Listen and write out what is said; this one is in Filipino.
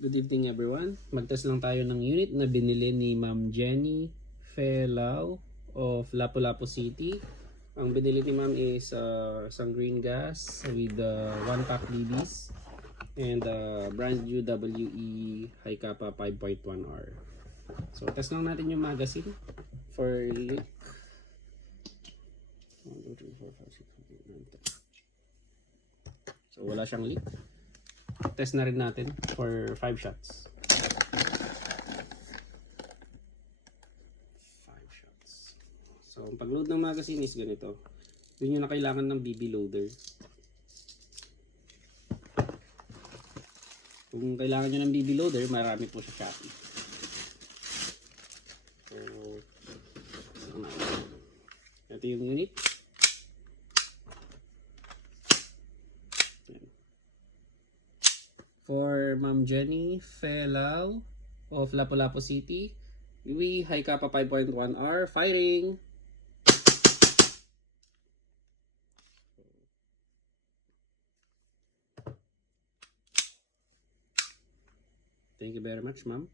Good evening everyone. Mag-test lang tayo ng unit na binili ni Ma'am Jenny Felao of Lapu-Lapu City. Ang binili ni Ma'am is isang green gas with 1 pack BBs and brand new WE High Kappa 5.1R. So test lang natin yung magazine for leak. 1, 2, 3, 4, 5, 6, 7, 8, 9, 10. So wala siyang leak. Test na rin natin for 5 shots. 5 shots. So, ang pag-load ng magazine is ganito. Yun yung na kailangan ng BB loader. Kung kailangan nyo ng BB loader, marami po sa Shopee. So, ito yung unit. For Ma'am Jenny Felao of Lapu-Lapu City, UE High Kappa 5.1R, firing! Thank you very much, ma'am.